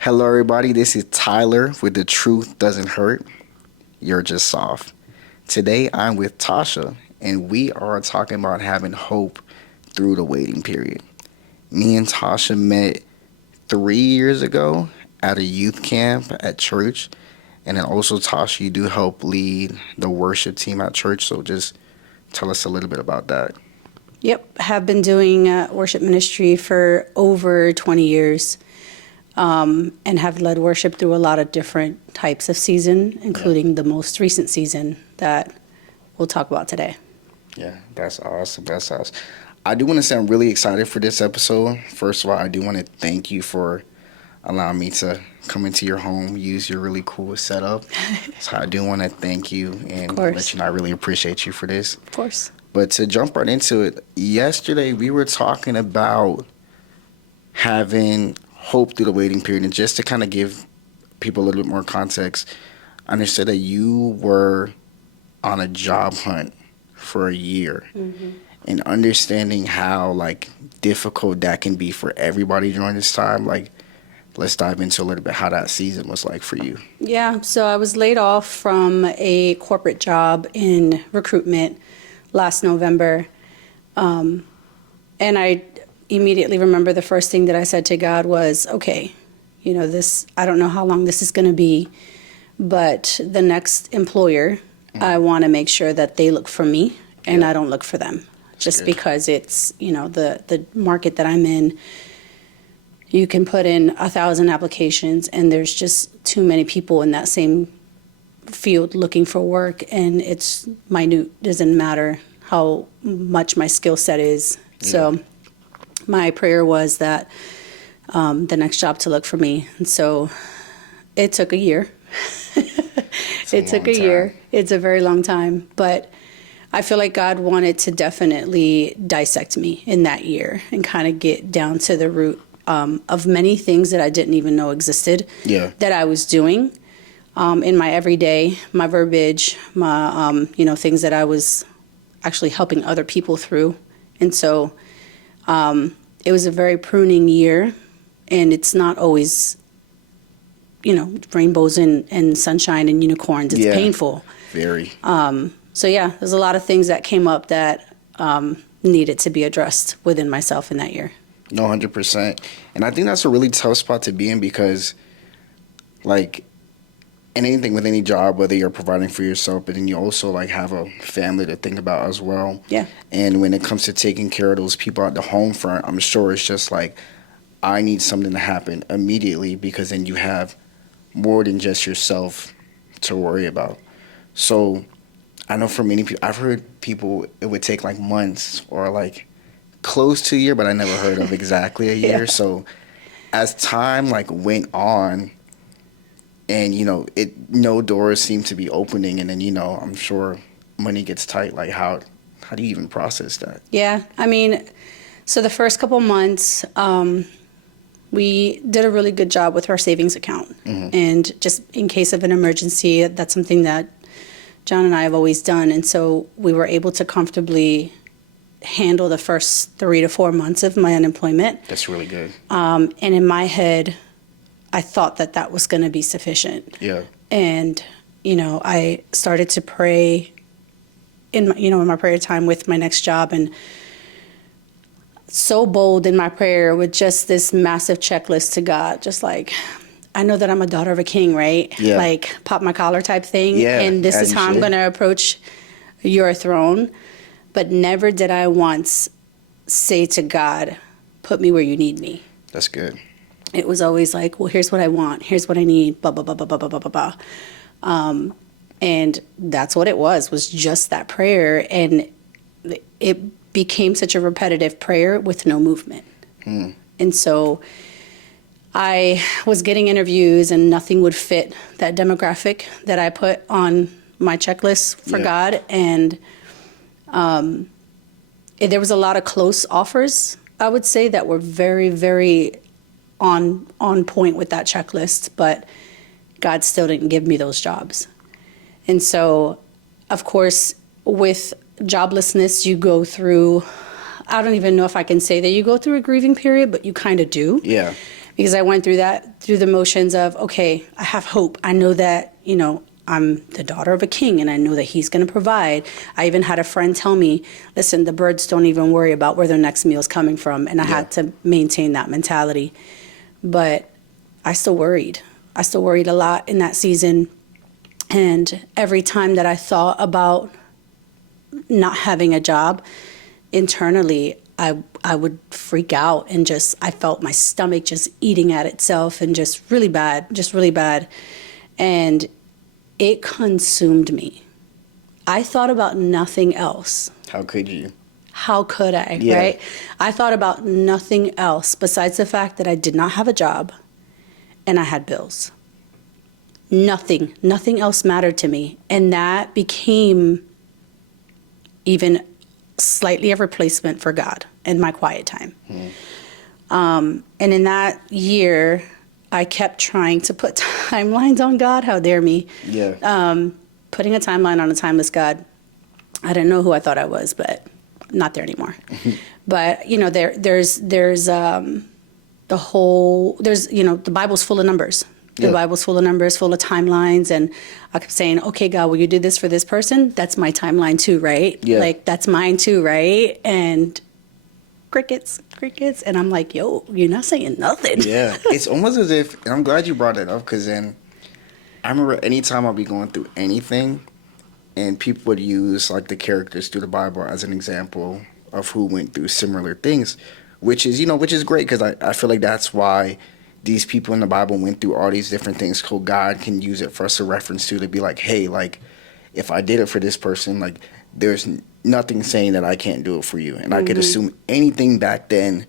Hello, everybody. This is Tyler with The Truth Doesn't Hurt. You're just soft. Today, I'm with Tasha, and we are talking about having hope through the waiting period. Me and Tasha met 3 years ago at a youth camp at church. And then also, Tasha, you do help lead the worship team at church. So just tell us a little bit about that. Yep, have been doing worship ministry for over 20 years. And have led worship through a lot of different types of season, including the most recent season that we'll talk about today. Yeah, that's awesome. That's awesome. I do want to say I'm really excited for this episode. First of all, I do want to thank you for allowing me to come into your home, use your really cool setup. So I do want to thank you and let you know I really appreciate you for this. Of course. But to jump right into it, yesterday we were talking about having hope through the waiting period. And just to kind of give people a little bit more context, I understood that you were on a job hunt for a year. Mm-hmm. And understanding how, difficult that can be for everybody during this time, let's dive into a little bit how that season was like for you. Yeah, so I was laid off from a corporate job in recruitment last November. And I immediately remember the first thing that I said to God was, okay, I don't know how long this is going to be, but the next employer, I want to make sure that they look for me and I don't look for them. That's just good. Because it's, the market that I'm in, you can put in 1,000 applications and there's just too many people in that same field looking for work, and it's minute, doesn't matter how much my skill set is. Yeah. So my prayer was that the next job to look for me. And so it took a year. It took a year. It's a very long time. But I feel like God wanted to definitely dissect me in that year and kind of get down to the root of many things that I didn't even know existed, that I was doing in my everyday, my verbiage, my, things that I was actually helping other people through. And so it was a very pruning year, and it's not always, rainbows and sunshine and unicorns. It's painful. Very. There's a lot of things that came up that needed to be addressed within myself in that year. No, 100%. And I think that's a really tough spot to be in because, in anything with any job, whether you're providing for yourself, but then you also have a family to think about as well. Yeah. And when it comes to taking care of those people at the home front, I'm sure it's just I need something to happen immediately, because then you have more than just yourself to worry about. So I know for many people, I've heard people, it would take months or close to a year, but I never heard of exactly a year. Yeah. So as time went on, and, no doors seem to be opening. And then, I'm sure money gets tight. How do you even process that? Yeah. I mean, so the first couple months, we did a really good job with our savings account. Mm-hmm. And just in case of an emergency, that's something that John and I have always done. And so we were able to comfortably handle the first 3 to 4 months of my unemployment. That's really good. And in my head, I thought that was going to be sufficient. Yeah. And, I started to pray in my prayer time with my next job, and so bold in my prayer with just this massive checklist to God, just I know that I'm a daughter of a king, right? Yeah. Pop my collar type thing. Yeah, and this is how I'm going to approach your throne. But never did I once say to God, put me where you need me. That's good. It was always well, here's what I want. Here's what I need, blah, blah, blah, blah, blah, blah, blah, blah. And that's what it was just that prayer. And it became such a repetitive prayer with no movement. And so I was getting interviews and nothing would fit that demographic that I put on my checklist for God. And there was a lot of close offers, I would say, that were very, very on point with that checklist, but God still didn't give me those jobs. And so, of course, with joblessness, you go through, I don't even know if I can say that you go through a grieving period, but you kind of do. Yeah. because I went through the motions of, okay, I have hope. I know that, I'm the daughter of a king and I know that he's going to provide. I even had a friend tell me, listen, the birds don't even worry about where their next meal is coming from. And I had to maintain that mentality. But I still worried. I still worried a lot in that season. And every time that I thought about not having a job, internally, I would freak out and I felt my stomach just eating at itself and just really bad. And it consumed me. I thought about nothing else. How could you? How could I, right? I thought about nothing else besides the fact that I did not have a job and I had bills. Nothing else mattered to me. And that became even slightly a replacement for God and my quiet time. And in that year, I kept trying to put timelines on God. How dare me? Putting a timeline on a timeless God. I didn't know who I thought I was, but I'm not there anymore. But there's the Bible's full of numbers. The Bible's full of numbers, full of timelines. And I kept saying, okay, God, will you do this for this person? That's my timeline too, right? Like, that's mine too, right? And crickets. And I'm like, yo, you're not saying nothing. Yeah. It's almost as if, and I'm glad you brought that up, because then I remember anytime I'll be going through anything and people would use like the characters through the Bible as an example of who went through similar things, which is great, because I feel like that's why these people in the Bible went through all these different things, so God can use it for us to reference to be like, hey, like, if I did it for this person, like, there's nothing saying that I can't do it for you. And I could assume anything back then,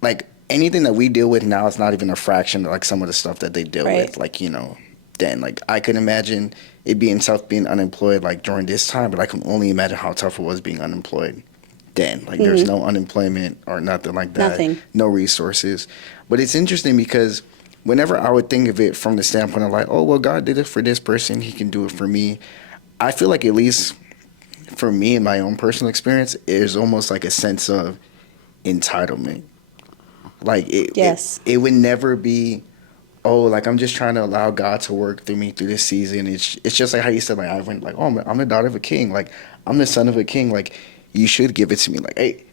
like, anything that we deal with now is not even a fraction of, like, some of the stuff that they deal with, like, then. Like, I can imagine it being tough being unemployed, like, during this time, but I can only imagine how tough it was being unemployed then. Like, there's no unemployment or nothing like that. Nothing. No resources. But it's interesting because whenever I would think of it from the standpoint of like, oh, well, God did it for this person, he can do it for me. I feel like, at least for me in my own personal experience, there's almost like a sense of entitlement. Like, it would never be, oh, like, I'm just trying to allow God to work through me through this season. It's just like how you said, like, I went like, oh, I'm the daughter of a king. Like, I'm the son of a king. Like, you should give it to me. Like, hey,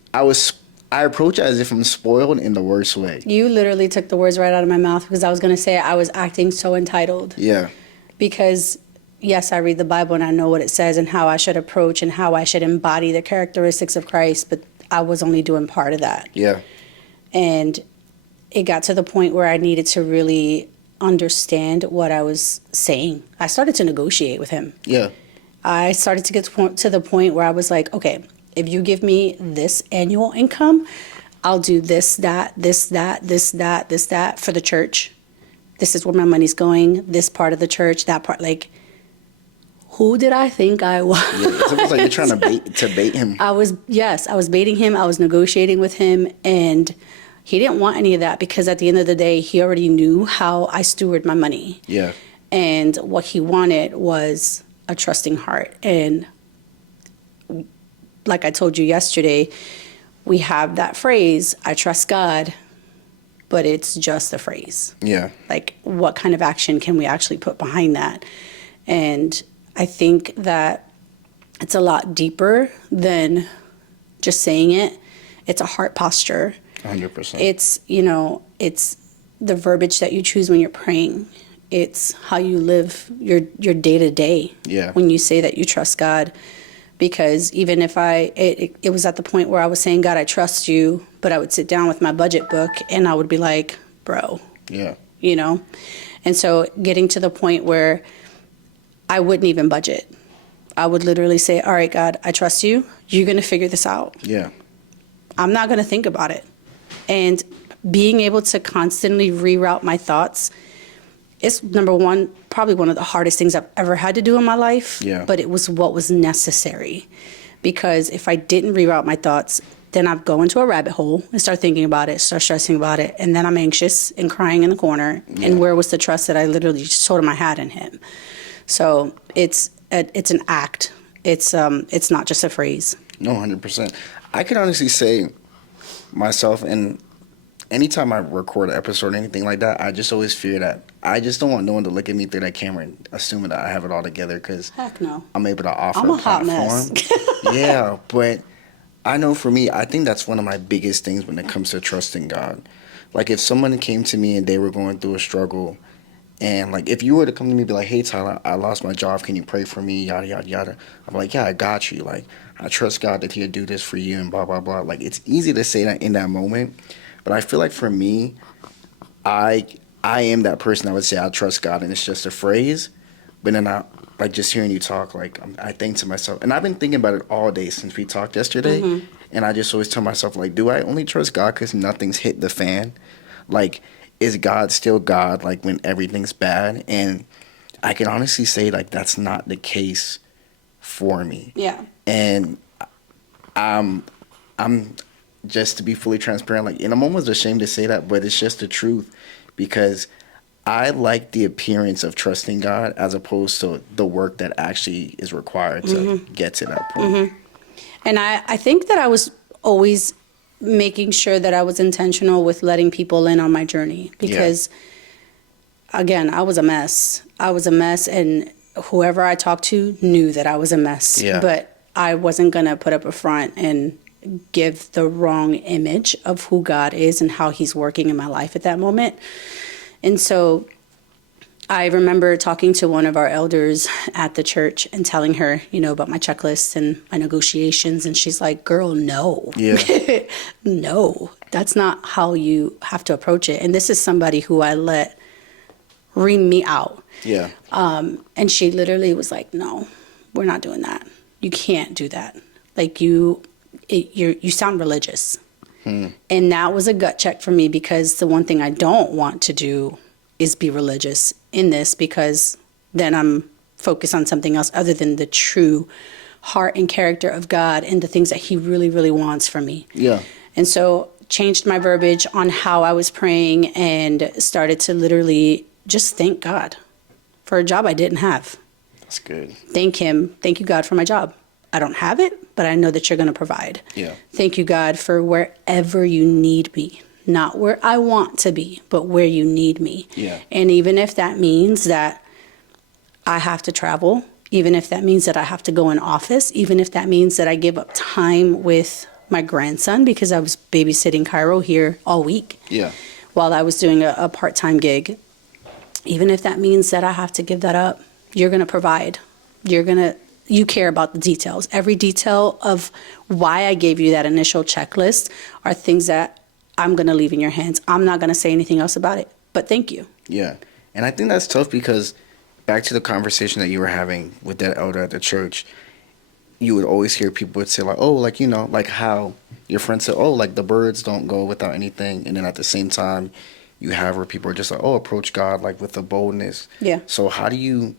I approach it as if I'm spoiled in the worst way. You literally took the words right out of my mouth, because I was going to say I was acting so entitled. Yeah. Because, yes, I read the Bible and I know what it says and how I should approach and how I should embody the characteristics of Christ, but I was only doing part of that. Yeah. And it got to the point where I needed to really understand what I was saying. I started to negotiate with him. Yeah. I started to get to the point where I was like, okay, if you give me this annual income, I'll do this, that for the church. This is where my money's going, this part of the church, that part. Like, who did I think I was? Yeah, it's almost like you're trying to bait him. I was baiting him. I was negotiating with him, and he didn't want any of that, because at the end of the day, he already knew how I steward my money. Yeah. And what he wanted was a trusting heart. And like I told you yesterday, we have that phrase, I trust God, but it's just a phrase. Yeah. Like, what kind of action can we actually put behind that? And I think that it's a lot deeper than just saying it. It's a heart posture. 100%. It's, it's the verbiage that you choose when you're praying. It's how you live your day to day. Yeah. When you say that you trust God. Because even if it was at the point where I was saying, God, I trust you, but I would sit down with my budget book and I would be like, bro. Yeah. And so getting to the point where I wouldn't even budget. I would literally say, all right, God, I trust you. You're going to figure this out. Yeah. I'm not going to think about it. And being able to constantly reroute my thoughts is, number one, probably one of the hardest things I've ever had to do in my life. Yeah. But it was what was necessary. Because if I didn't reroute my thoughts, then I'd go into a rabbit hole and start thinking about it, start stressing about it. And then I'm anxious and crying in the corner. Yeah. And where was the trust that I literally just told him I had in him? So it's an act. It's not just a phrase. No, 100%. I can honestly say myself, and anytime I record an episode or anything like that, I just always fear that I just don't want no one to look at me through that camera and assuming that I have it all together because Heck no. I'm able to offer I'm a a hot mess. platform. Yeah, but I know for me, I think that's one of my biggest things when it comes to trusting God. Like if someone came to me and they were going through a struggle, and like if you were to come to me and be like, "Hey Tyler, I lost my job. Can you pray for me?" Yada yada yada. I'm like, "Yeah, I got you. Like I trust God that He'll do this for you." And blah blah blah. Like it's easy to say that in that moment, but I feel like for me, I I am that person that would say I trust God, and it's just a phrase. But then I like just hearing you talk, like I think to myself, and I've been thinking about it all day since we talked yesterday, and I just always tell myself like, do I only trust God because nothing's hit the fan? Like, is God still God? Like when everything's bad, and I can honestly say like that's not the case for me, Yeah. and I'm I'm just to be fully transparent, like, and I'm almost ashamed to say that, but it's just the truth because I like the appearance of trusting God as opposed to the work that actually is required to get to that point. And I think that I was always making sure that I was intentional with letting people in on my journey because, again, I was a mess. I was a mess, and whoever I talked to knew that I was a mess. Yeah. But I wasn't going to put up a front and give the wrong image of who God is and how He's working in my life at that moment. And so I remember talking to one of our elders at the church and telling her, about my checklists and my negotiations. And she's like, girl, no. Yeah. No, that's not how you have to approach it. And this is somebody who I let ream me out. Yeah. And she literally was like, no, we're not doing that. You can't do that. Like you sound religious. And that was a gut check for me because the one thing I don't want to do is be religious in this because then I'm focused on something else other than the true heart and character of God and the things that He really, really wants from me. Yeah. And so changed my verbiage on how I was praying and started to literally just thank God for a job I didn't have. That's good. Thank Him. Thank you, God, for my job. I don't have it, but I know that you're going to provide. Yeah. Thank you, God, for wherever you need me. Not where I want to be, but where you need me. Yeah. And even if that means that I have to travel, even if that means that I have to go in office, even if that means that I give up time with my grandson because I was babysitting Cairo here all week. Yeah. While I was doing a part-time gig, even if that means that I have to give that up, you're going to provide. You care about the details. Every detail of why I gave you that initial checklist are things that I'm going to leave in your hands. I'm not going to say anything else about it, but thank you. Yeah. And I think that's tough because back to the conversation that you were having with that elder at the church, you would always hear people would say like, oh, like, like how your friend said, oh, like the birds don't go without anything. And then at the same time, you have where people are just like, oh, approach God like with a boldness. Yeah. So how do you,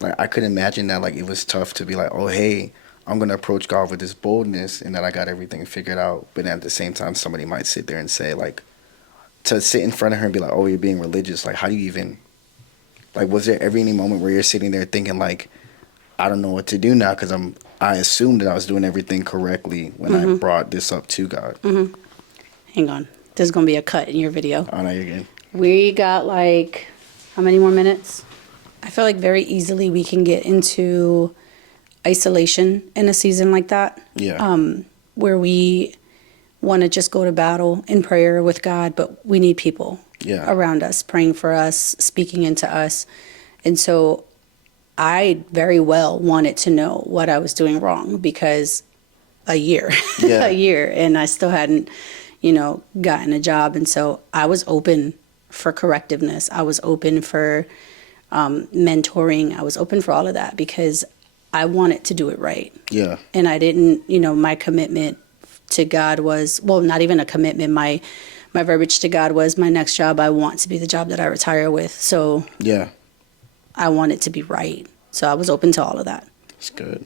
like, I could imagine that like it was tough to be like, oh, hey, I'm going to approach God with this boldness and that I got everything figured out. But then at the same time, somebody might sit there and say like, to sit in front of her and be like, oh, you're being religious. Like, how do you even, like, was there ever any moment where you're sitting there thinking like, I don't know what to do now because I assumed that I was doing everything correctly when I brought this up to God. Hang on. There's going to be a cut in your video. Oh, no, you're good. We got like, how many more minutes? I feel like very easily we can get into isolation in a season like that. Yeah. Where we want to just go to battle in prayer with God, but we need people around us, praying for us, speaking into us. And so I very well wanted to know what I was doing wrong because a year, Yeah. a year, and I still hadn't, gotten a job. And so I was open for correctiveness. I was open for mentoring. I was open for all of that because I wanted to do it right. Yeah. And I didn't, my commitment to God was, well, not even a commitment. My verbiage to God was my next job, I want to be the job that I retire with. So Yeah. I want it to be right. So I was open to all of that. It's good.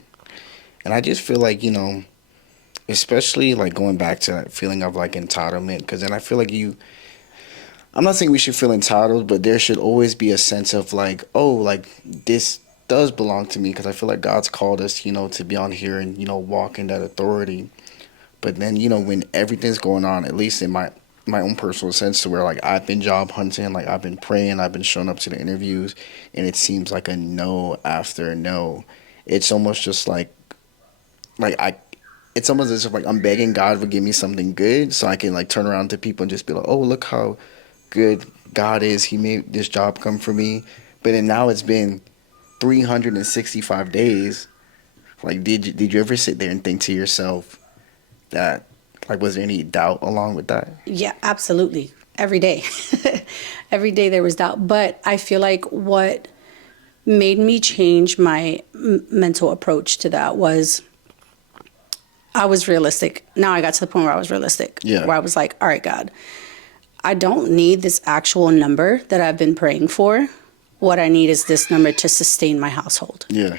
And I just feel like, especially like going back to that feeling of like entitlement, because then I feel like I'm not saying we should feel entitled, but there should always be a sense of like, oh, like this does belong to me because I feel like God's called us, to be on here and, walk in that authority. But then, when everything's going on, at least in my my own personal sense to where like I've been job hunting, like I've been praying, I've been showing up to the interviews, and it seems like a no after a no. It's almost just like I it's almost as if like I'm begging God to give me something good so I can like turn around to people and just be like, oh, look how good God is. He made this job come for me. But then now it's been 365 days. Like, did you ever sit there and think to yourself that, like, was there any doubt along with that? Yeah, absolutely. Every day. Every day there was doubt. But I feel like what made me change my mental approach to that was I was realistic. Now I got to the point where I was realistic, Yeah. where I was like, all right, God, I don't need this actual number that I've been praying for. What I need is this number to sustain my household. Yeah.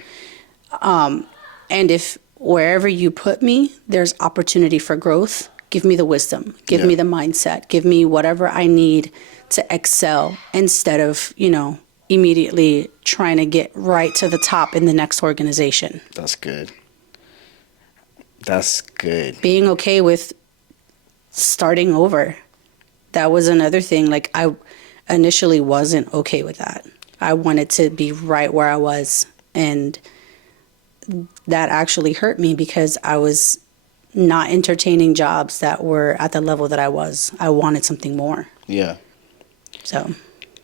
And if wherever you put me, there's opportunity for growth, give me the wisdom, give Yeah. me the mindset, give me whatever I need to excel instead of, immediately trying to get right to the top in the next organization. That's good. That's good. Being okay with starting over. That was another thing. Like, I initially wasn't okay with that. I wanted to be right where I was. And that actually hurt me because I was not entertaining jobs that were at the level that I was. I wanted something more. Yeah. So,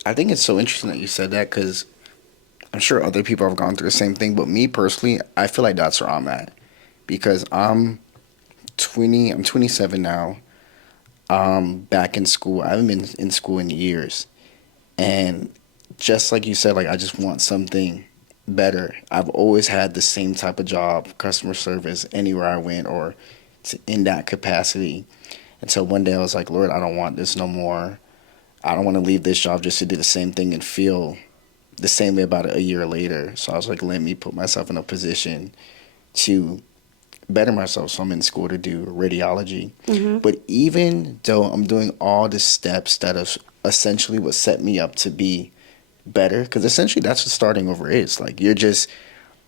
I think it's so interesting that you said that because I'm sure other people have gone through the same thing. But me personally, I feel like that's where I'm at because I'm 27 now. Back in school. I haven't been in school in years. And just like you said, like I just want something better. I've always had the same type of job, customer service, anywhere I went or in that capacity. Until one day I was like, Lord, I don't want this no more. I don't want to leave this job just to do the same thing and feel the same way about it a year later. So I was like, let me put myself in a position to better myself. So I'm in school to do radiology. But even though I'm doing all the steps that is essentially what set me up to be better, because essentially that's what starting over is. Like you're just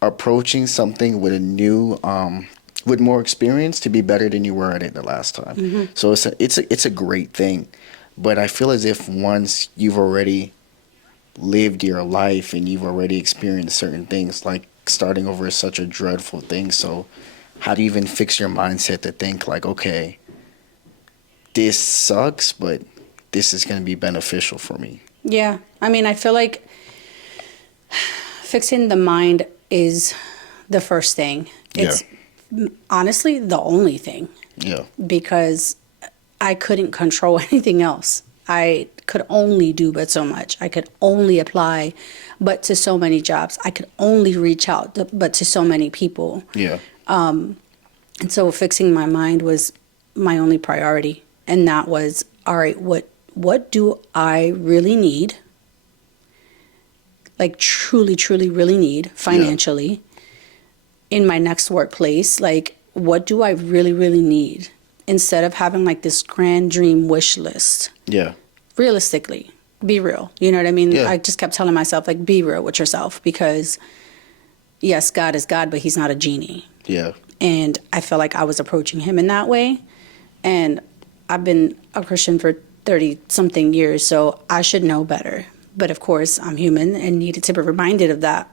approaching something with a new, with more experience to be better than you were at it the last time. So it's a great thing. But I feel as if once you've already lived your life and you've already experienced certain things, like starting over is such a dreadful thing. So how do you even fix your mindset to think like, okay, this sucks, but this is going to be beneficial for me? yeah. I mean, I feel like fixing the mind is the first thing. It's honestly the only thing Yeah. because I couldn't control anything else. I could only do but so much. I could only apply but to so many jobs. I could only reach out but to so many people. Yeah. And so fixing my mind was my only priority. And that was, all right, what do I really need? Like truly, truly, really need financially in my next workplace? Like, what do I really, really need? Instead of having like this grand dream wish list. Yeah. Realistically, be real. You know what I mean? Yeah. I just kept telling myself, like, be real with yourself because, yes, God is God, but he's not a genie. Yeah. And I felt like I was approaching him in that way. And I've been a Christian for 30-something years, so I should know better. But of course, I'm human and needed to be reminded of that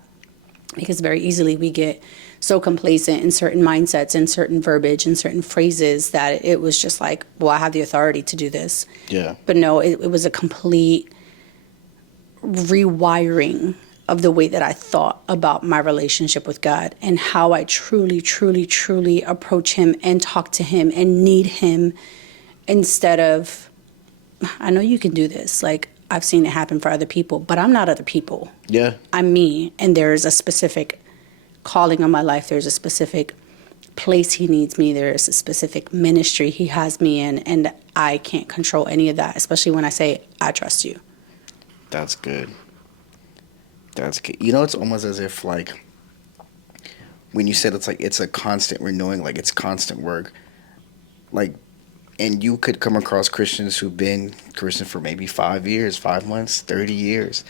because very easily we get so complacent in certain mindsets and certain verbiage and certain phrases that it was just like, well, I have the authority to do this. Yeah. But no, it was a complete rewiring of the way that I thought about my relationship with God and how I truly, truly, truly approach him and talk to him and need him instead of, I know you can do this. Like, I've seen it happen for other people, but I'm not other people. Yeah. I'm me. And there's a specific calling on my life. There's a specific place he needs me. There's a specific ministry he has me in. And I can't control any of that, especially when I say, I trust you. That's good. That's good. You know, it's almost as if like when you said it's like it's a constant renewing, like it's constant work. Like, and you could come across Christians who've been Christian for maybe 5 years, 5 months, 30 years.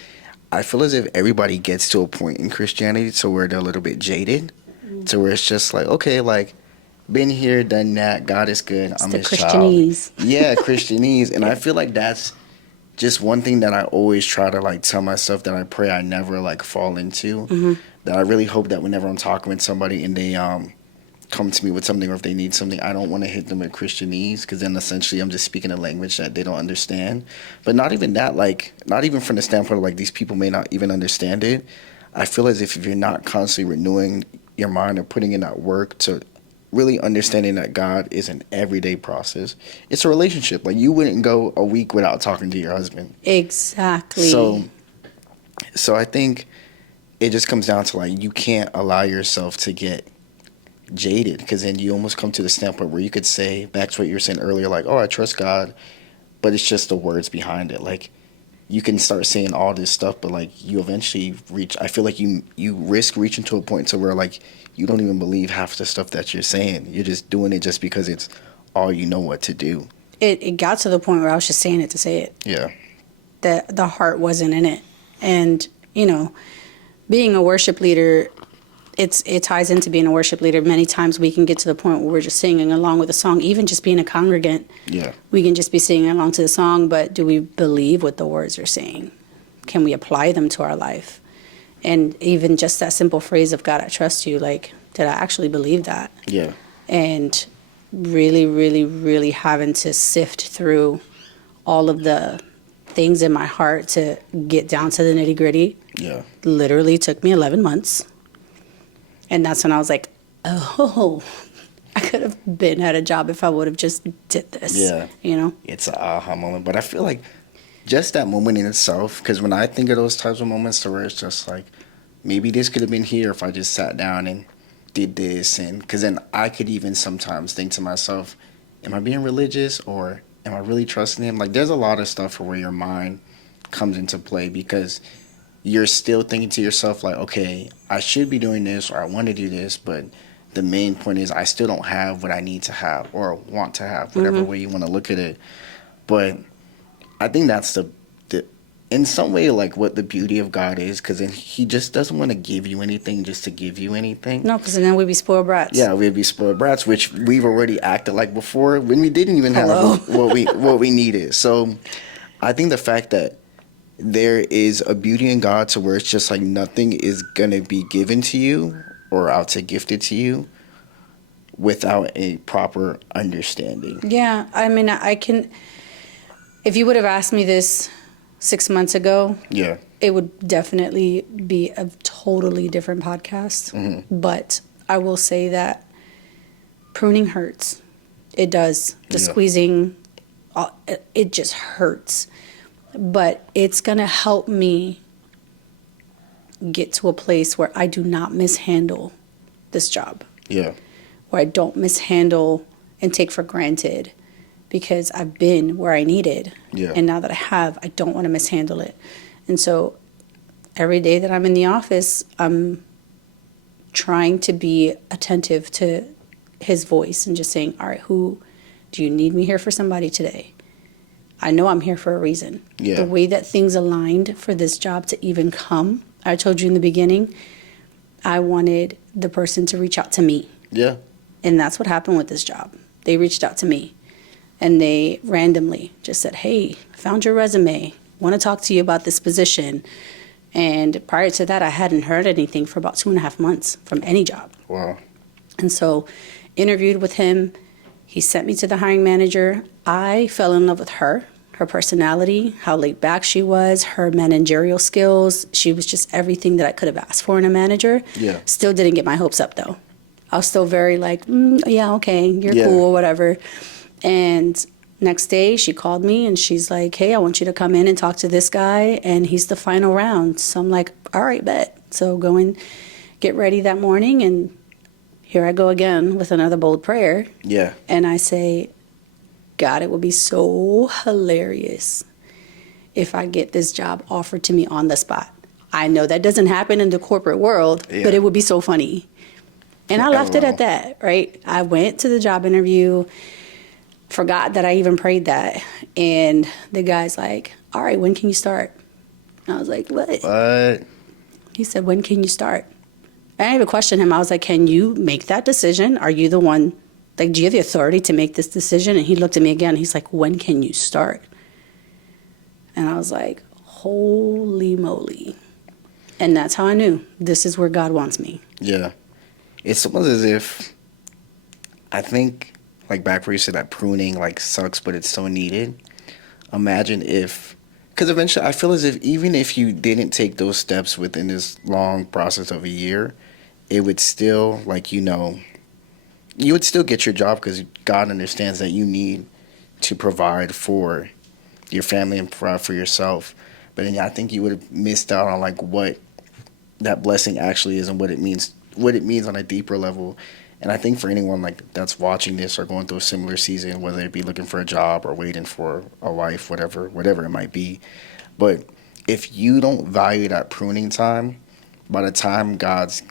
I feel as if everybody gets to a point in Christianity to where they're a little bit jaded, to where it's just like, okay, like been here, done that. God is good. It's I'm the his child. Christianese. Yeah, Christianese. And I Yeah. feel like that's just one thing that I always try to like tell myself that I pray I never like fall into. Hmm. That I really hope that whenever I'm talking with somebody and they come to me with something or if they need something, I don't want to hit them with Christianese because then essentially I'm just speaking a language that they don't understand. But not even that, like not even from the standpoint of like these people may not even understand it. I feel as if you're not constantly renewing your mind or putting in that work to really understanding that God is an everyday process. It's a relationship. Like you wouldn't go a week without talking to your husband. So Exactly. so I think it just comes down to like you can't allow yourself to get jaded because then you almost come to the standpoint where you could say back to what you were saying earlier, like, oh, I trust God, but it's just the words behind it. Like you can start saying all this stuff, but like you eventually reach. I feel like you risk reaching to a point to where like you don't even believe half the stuff that you're saying. You're just doing it just because it's all you know what to do. It got to the point where I was just saying it to say it. Yeah, That the heart wasn't in it. And, being a worship leader, it ties into being a worship leader. Many times we can get to the point where we're just singing along with a song, even just being a congregant. yeah, We can just be singing along to the song, but do we believe what the words are saying? Can we apply them to our life? And even just that simple phrase of God, I trust you, like, did I actually believe that? yeah, And really, really, really having to sift through all of the things in my heart to get down to the nitty gritty. yeah, Literally took me 11 months. And that's when I was like, oh, I could have been at a job if I would have just did this. yeah. It's an aha moment, but I feel like just that moment in itself, because when I think of those types of moments to where it's just like, maybe this could have been here if I just sat down and did this, and because then I could even sometimes think to myself, am I being religious or am I really trusting him? Like, there's a lot of stuff where your mind comes into play because you're still thinking to yourself like, okay, I should be doing this or I want to do this, but the main point is I still don't have what I need to have or want to have, whatever way you want to look at it. But I think that's the in some way like what the beauty of God is, because he just doesn't want to give you anything just to give you anything. No, because then we'd be spoiled brats. Yeah, we'd be spoiled brats, which we've already acted like before when we didn't even Hello. have what we needed. So I think the fact that there is a beauty in God to where it's just like nothing is gonna be given to you or out to gifted to you without a proper understanding. Yeah, I mean, I can. If you would have asked me this 6 months ago, Yeah, it would definitely be a totally different podcast. But I will say that pruning hurts. It does. The Yeah. squeezing, it just hurts. But it's going to help me get to a place where I do not mishandle this job, yeah, where I don't mishandle and take for granted, because I've been where I needed. yeah, And now that I have, I don't want to mishandle it. And so every day that I'm in the office, I'm trying to be attentive to his voice and just saying, all right, who do you need me here for somebody today? I know I'm here for a reason. Yeah. The way that things aligned for this job to even come, I told you in the beginning, I wanted the person to reach out to me. yeah, And that's what happened with this job. They reached out to me and they randomly just said, hey, found your resume, want to talk to you about this position. And prior to that, I hadn't heard anything for about 2.5 months from any job. wow, And so interviewed with him. He sent me to the hiring manager. I fell in love with her personality, how laid back she was, her managerial skills. She was just everything that I could have asked for in a manager. Yeah. Still didn't get my hopes up though. I was still very like, yeah, okay, you're Yeah. cool, whatever. And next day she called me and she's like, hey, I want you to come in and talk to this guy and he's the final round. So I'm like, all right, bet. So go and get ready that morning, and here I go again with another bold prayer. yeah, And I say, God, it would be so hilarious if I get this job offered to me on the spot. I know that doesn't happen in the corporate world, Yeah. but it would be so funny. And I left it at that, right? I went to the job interview, forgot that I even prayed that. And the guy's like, all right, when can you start? And I was like, what? but He said, when can you start? I didn't even question him. I was like, can you make that decision? Are you the one Like, do you have the authority to make this decision? And he looked at me again. He's like, when can you start? And I was like, holy moly. And that's how I knew this is where God wants me. Yeah. It's almost as if, I think, like back where you said that pruning like sucks, but it's so needed. Imagine if, because eventually I feel as if even if you didn't take those steps within this long process of a year, it would still, like, you would still get your job because God understands that you need to provide for your family and provide for yourself. But then I think you would have missed out on like what that blessing actually is and what it means on a deeper level. And I think for anyone like that's watching this or going through a similar season, whether it be looking for a job or waiting for a wife, whatever it might be, but if you don't value that pruning time, by the time God's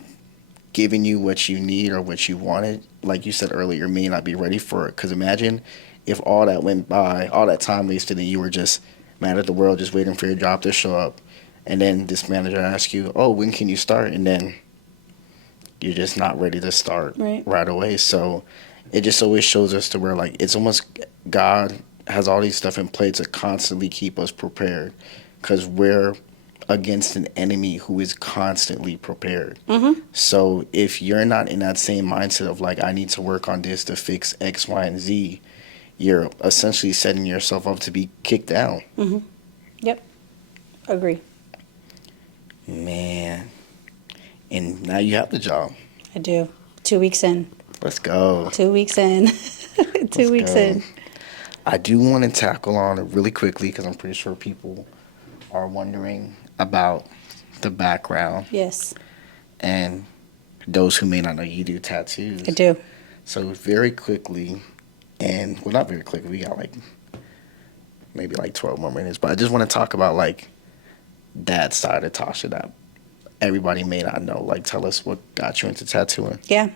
giving you what you need or what you wanted, like you said earlier, you may not be ready for it. Because imagine if all that went by, all that time wasted, and you were just mad at the world, just waiting for your job to show up, and then this manager asks you, "Oh, when can you start?" And then you're just not ready to start right away. So it just always shows us to where like it's almost God has all these stuff in play to constantly keep us prepared, because we're against an enemy who is constantly prepared. So if you're not in that same mindset of like, I need to work on this to fix X, Y, and Z, you're essentially setting yourself up to be kicked down. Yep. Agree. Man. And now you have the job. I do. 2 weeks in. Let's go. 2 weeks in. 2 weeks in. I do want to tackle on it really quickly because I'm pretty sure people are wondering about the background. Yes. And those who may not know, you do tattoos. I do. So very quickly, and well, not very quickly, we got like maybe like 12 more minutes, but I just want to talk about like that side of Tasha that everybody may not know. Like, tell us what got you into tattooing. Yeah.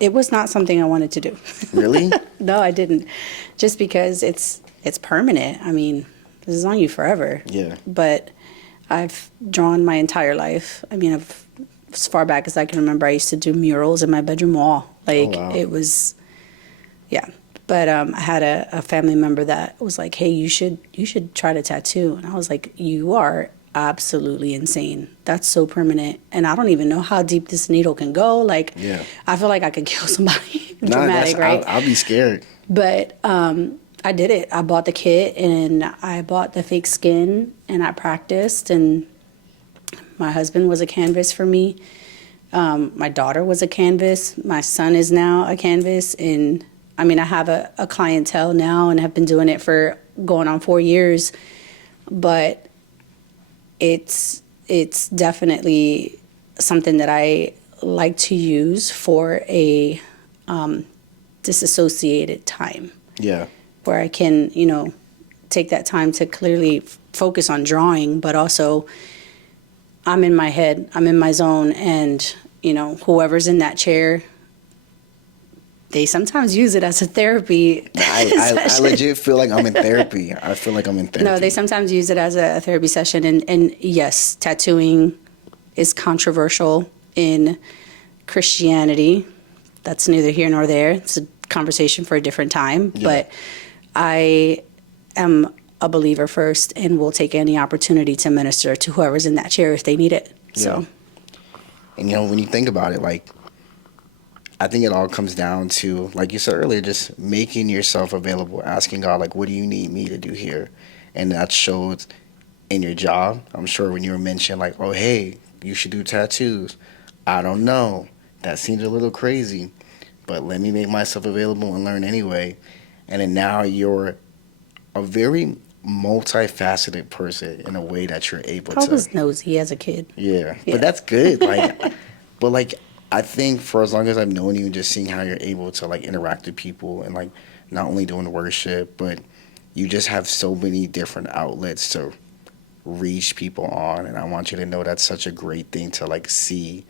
It was not something I wanted to do. Really? No, I didn't. Just because it's permanent. I mean, this is on you forever. Yeah. But I've drawn my entire life. I mean, as far back as I can remember, I used to do murals in my bedroom wall. Like, oh, wow. It was, yeah. But I had a family member that was like, "Hey, you should try to tattoo." And I was like, "You are absolutely insane. That's so permanent, and I don't even know how deep this needle can go. Like, yeah. I feel like I could kill somebody." Dramatic, right? I'll be scared. But I did it. I bought the kit and I bought the fake skin and I practiced. And my husband was a canvas for me. My daughter was a canvas. My son is now a canvas. And I mean, I have a clientele now and have been doing it for going on 4 years. But it's definitely something that I like to use for a disassociated time. Yeah. Where I can, take that time to clearly focus on drawing, but also I'm in my head, I'm in my zone, and, whoever's in that chair, they sometimes use it as a therapy I legit feel like I'm in therapy. I feel like I'm in therapy. No, they sometimes use it as a therapy session. And yes, tattooing is controversial in Christianity. That's neither here nor there. It's a conversation for a different time. Yeah. But I am a believer first and will take any opportunity to minister to whoever's in that chair if they need it. Yeah. So. And, when you think about it, like, I think it all comes down to, like you said earlier, just making yourself available, asking God, like, what do you need me to do here? And that shows in your job. I'm sure when you were mentioned, like, oh, hey, you should do tattoos. I don't know. That seems a little crazy, but let me make myself available and learn anyway. And then now you're a very multifaceted person in a way that you're able to. I was nosy as a kid. Yeah, but that's good. Like, but like, I think for as long as I've known you and just seeing how you're able to like interact with people and like not only doing worship, but you just have so many different outlets to reach people on. And I want you to know that's such a great thing to like see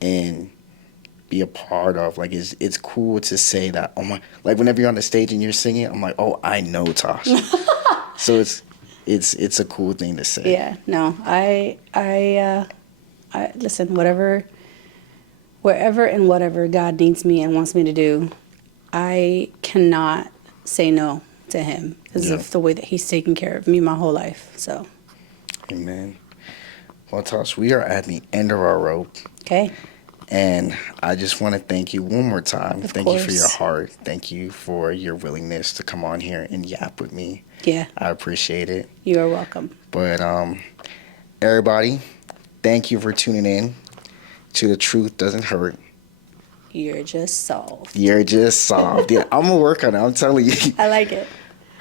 and be a part of. Like, it's cool to say that, oh my, like whenever you're on the stage and you're singing, I'm like, oh, I know Tasha. So it's a cool thing to say. Yeah, no, I listen, wherever and whatever God needs me and wants me to do, I cannot say no to him because Yeah. of the way that he's taken care of me my whole life. So, Amen. Well, Tosh, we are at the end of our rope. okay. And I just want to thank you one more time. Of Thank you for your course. heart. Thank you for your willingness to come on here and yap with me. Yeah, I appreciate it. you are welcome. But everybody, thank you for tuning in to The Truth Doesn't Hurt. You're just soft. You're just soft. Yeah, I'm gonna work on it. I'm telling you. I like it.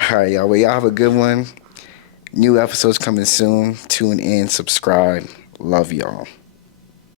All right, y'all. Well, y'all have a good one. New episodes coming soon. Tune in, subscribe. Love y'all.